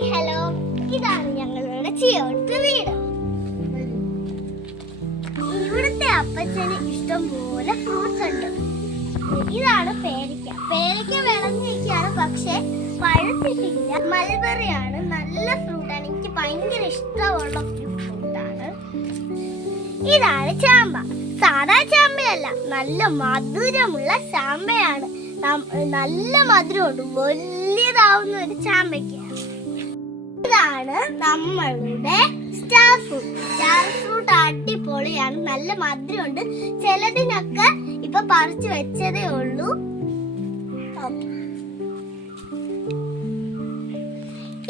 Hello, ഇതാണ് ഞങ്ങളുടെ ചിയോട്ട് വീട്. ഇവിടുത്തെ അപ്പച്ചന് ഇഷ്ടം പോലെ ഫ്രൂട്ട്സ് ഉണ്ട്. ഇതാണ് പേരയ്ക്ക. പേരയ്ക്ക വിളഞ്ഞിരിക്കുകയാണ്, പക്ഷെ പഴുത്തിട്ടില്ല. മൽബറിയാണ്, നല്ല ഫ്രൂട്ടാണ്. എനിക്ക് ഭയങ്കര ഇഷ്ടമുള്ള ഫ്രൂട്ടാണ്. ഇതാണ് ചാമ്പ. സാധാ ചാമ്പയല്ല, നല്ല മധുരമുള്ള ചാമ്പയാണ്. നല്ല മധുരമുണ്ട്, വലിയതാവുന്ന ഒരു ചാമ്പയ്ക്കാണ്. ഇതാണ് നമ്മളുടെ സ്റ്റാർ ഫ്രൂട്ട്. സ്റ്റാർ ഫ്രൂട്ട് അടിപൊളിയാണ്, നല്ല മധുരമുണ്ട്. ചിലതിനൊക്കെ ഇപ്പൊ പറിച്ചു വെച്ചതേ ഉള്ളൂ.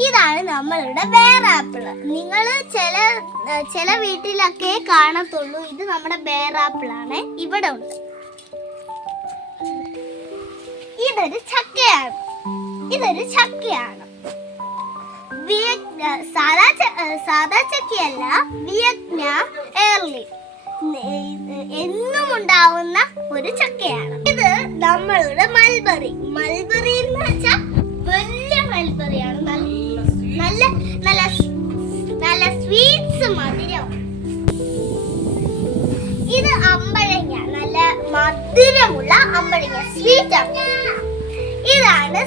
ഇതാണ് നമ്മളുടെ ബേർ ആപ്പിൾ. നിങ്ങൾ ചില വീട്ടിലൊക്കെ കാണത്തുള്ളൂ. ഇത് നമ്മുടെ ബേർ ആപ്പിൾ ആണ്, ഇവിടെ ഉണ്ട്. ഇതൊരു ചക്കയാണ്. സാധാ ചക്കയല്ല, വിയറ്റ്നാം എയർലി എന്നും ഉണ്ടാവുന്ന ഒരു ചക്കയാണ്. ഇത് നമ്മളുടെ മൽബറി. മൽബറി എന്ന് വെച്ചാൽ വലിയ മൽബറിയാണ്. നല്ല നല്ല നല്ല സ്വീറ്റ്സ് മധുരം. ഇത് അമ്പഴങ്ങ, നല്ല മധുരമുള്ള അമ്പഴങ്ങ, സ്വീറ്റ് ആണ്. ഇതാണ്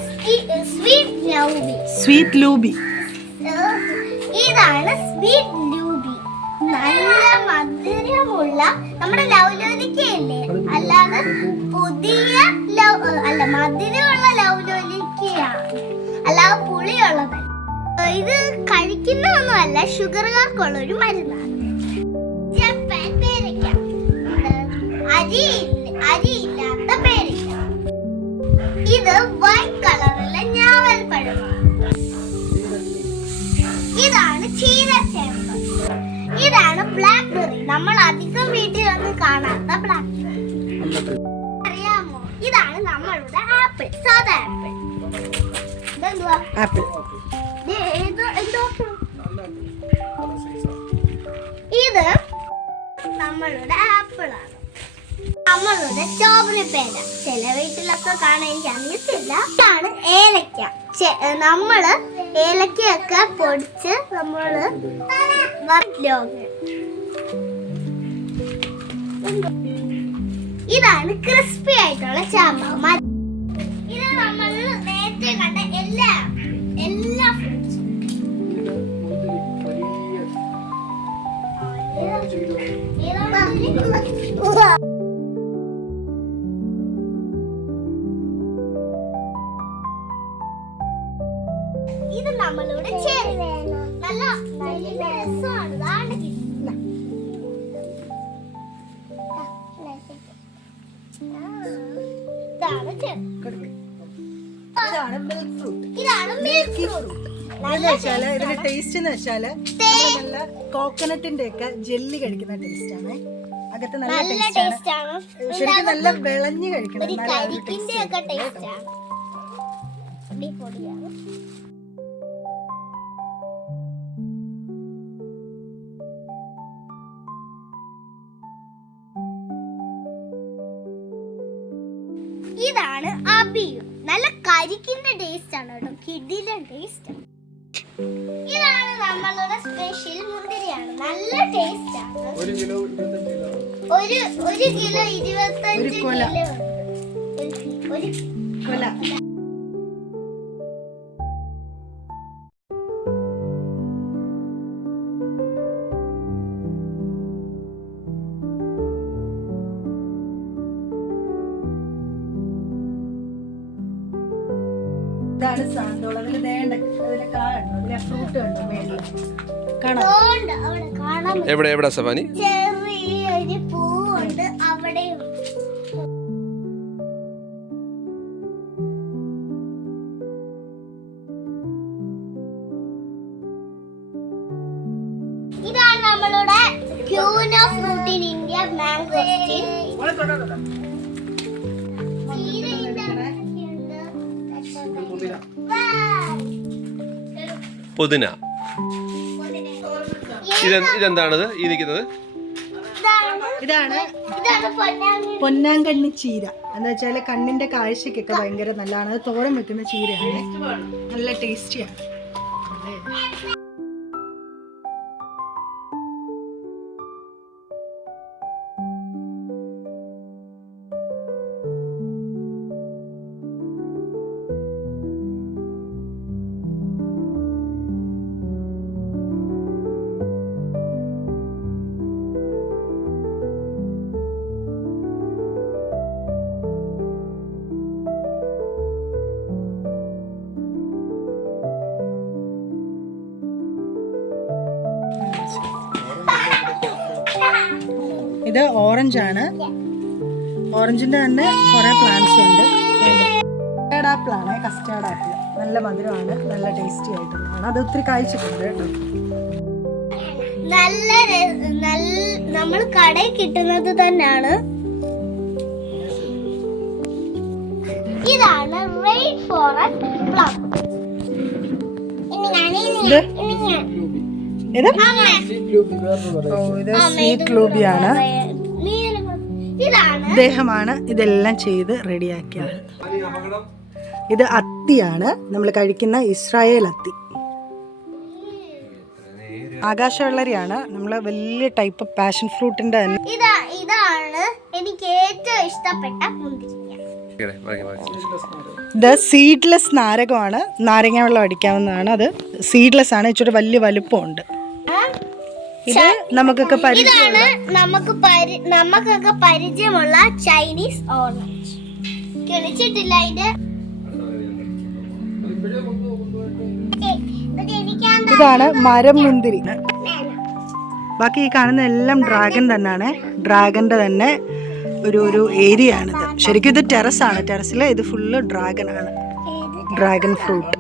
സ്വീറ്റ് ലൂബി. ഇതാണ് സ്വീറ്റ് ലൂബി, നല്ല മധുരമുള്ള നമ്മുടെ ലൗലോലിക്കയല്ലേ, അല്ലാതെ പുതിയ അല്ല, മധുരമുള്ള ലൗലോലിക്കയാണ്, അല്ലാതെ പുളിയുള്ളതല്ല. ഇത് കഴിക്കുന്നതൊന്നുമല്ല, ഷുഗറുകാർക്കുള്ള ഒരു മരുന്നാണ്. ജപ്പാൻ പേരയ്ക്ക, അരിയില്ലാത്ത പേരയ്ക്ക. ഇത് വൈറ്റ് കളറുള്ള ഞാവൽ പഴമാണ്. ഇതാണ് ചീനച്ചേമ്പ്. ഇതാണ് ബ്ലാക്ക്ബെറി. നമ്മൾ അധികം വീട്ടിലൊന്നും കാണാത്ത ബ്ലാക്ക്ബെറി. അറിയാമോ, ഇതാണ് നമ്മളുടെ ആപ്പിൾ, സാധാ ആപ്പിൾ. ഇതെന്തുവാ? ആപ്പിൾ. ഇത് നമ്മളുടെ ആപ്പിളാണ്. നമ്മളുടെ സ്ട്രോബെറി പേര. ചില വീട്ടിലൊക്കെ കാണാൻ എനിക്ക് അറിയത്തില്ല. ഇതാണ് ഏലക്ക. നമ്മള് ഏലക്കയൊക്കെ പൊടിച്ച് നമ്മള് ഇതാണ് ക്രിസ്പി ആയിട്ടുള്ള ചാമ്പ. ഇത് നമ്മൾ നേരത്തെ കണ്ട എല്ലാ ഫ്രൂട്ട്സും. ഇത് നമ്മളുടെ ചെറി. നല്ല രസമാണ്. ഇതാണ് മിൽക്ക് ഫ്രൂട്ട്. ഇതിന്റെ ടേസ്റ്റ് എന്ന് വെച്ചാല് നല്ല കോക്കനട്ടിന്റെ ഒക്കെ ജെല്ലി കഴിക്കുന്ന ടേസ്റ്റ് ആണ്. അകത്ത് നല്ല ടേസ്റ്റ് ആണ്. ശരിക്കും നല്ല വിളഞ്ഞ് കഴിക്കണം. ഇതാണ് അബിയു. നല്ല കരിക്കിന്റെ ടേസ്റ്റ് ആണ് കേട്ടോ, കിടിലൻ ടേസ്റ്റ്. ഇതാണ് നമ്മളുടെ സ്പെഷ്യൽ മുന്തിരിയാണ്, നല്ല ടേസ്റ്റ് ആണ്. 1 കിലോ 25 കിലോ. ഇതാണ് സാന്തോള. അതില് ഫ്രൂട്ട് കണ്ടോ മേളിൽ കാണാം. എവിടെ സഫാനി? ചെറിയൊരു പൂവുണ്ട് അവിടെ. ഇതാണ് നമ്മളുടെ queen of fruit in India, mangosteen. പുതിന. ഇതെന്താണത് ഈ നിൽക്കുന്നത്? ഇതാണ് പൊന്നാങ്കണ്ണി ചീര. എന്ന് വെച്ചാല് കണ്ണിന്റെ കാഴ്ചക്കൊക്കെ ഭയങ്കര നല്ലതാണ്. അത് തോരൻ വെക്കുന്ന ചീരയാണ്, നല്ല ടേസ്റ്റിയാണ്. ഇത് ഓറഞ്ച് ആണ്. ഓറഞ്ചിന്റെ തന്നെ കുറെ പ്ലാന്റ്സ് ഉണ്ട്. കസ്റ്റാർഡ് ആപ്പിൾ ആണ്. കസ്റ്റാർഡ് ആപ്പിൾ നല്ല മധുരമാണ്, നല്ല ടേസ്റ്റി ആയിട്ടുള്ളതാണ്. അത് ഒത്തിരി കായ്ച്ചിട്ടുണ്ട് കേട്ടോ. നമ്മൾ കടയിൽ കിട്ടുന്നത് തന്നെയാണ്. ഇതാണ് റെയിൻ ഫോറസ്റ്റ് പ്ലം. ഇത് സ്വീറ്റ് ലൂബിയാണ്. ഇദ്ദേഹമാണ് ഇതെല്ലാം ചെയ്ത് റെഡിയാക്കിയത്. ഇത് അത്തിയാണ്, നമ്മൾ കഴിക്കുന്ന ഇസ്രായേൽ അത്തി. ആകാശവെള്ളരിയാണ്, നമ്മൾ വലിയ ടൈപ്പ് പാഷൻ ഫ്രൂട്ടിന്റെ തന്നെ. ഇതാണ് എനിക്ക് ഏറ്റവും ഇഷ്ടപ്പെട്ട മുന്തിരിങ്ങ. ഇത് സീഡ്ലെസ് നാരകമാണ്. നാരങ്ങ വെള്ളം അടിക്കാവുന്നതാണ്. അത് സീഡ്ലെസ് ആണ്, ഇച്ചിരി വലിയ വലുപ്പമുണ്ട്. ഇത് നമുക്കൊക്കെ നമുക്കൊക്കെ പരിചയമുള്ള ചൈനീസ് ഓറഞ്ച്. കിളിച്ചിട്ടില്ല അതിന്റെ. ഇതാണ് മരം മുന്തിരി. ബാക്കി ഈ കാണുന്ന എല്ലാം ഡ്രാഗൺ തന്നെയാണ്. ഡ്രാഗന്റെ തന്നെ ഒരു ഏരിയ ആണിത്. ശരിക്കും ഇത് ടെറസാണ്. ടെറസിൽ ഇത് ഫുള്ള് ഡ്രാഗൺ ആണ്. Dragon fruit.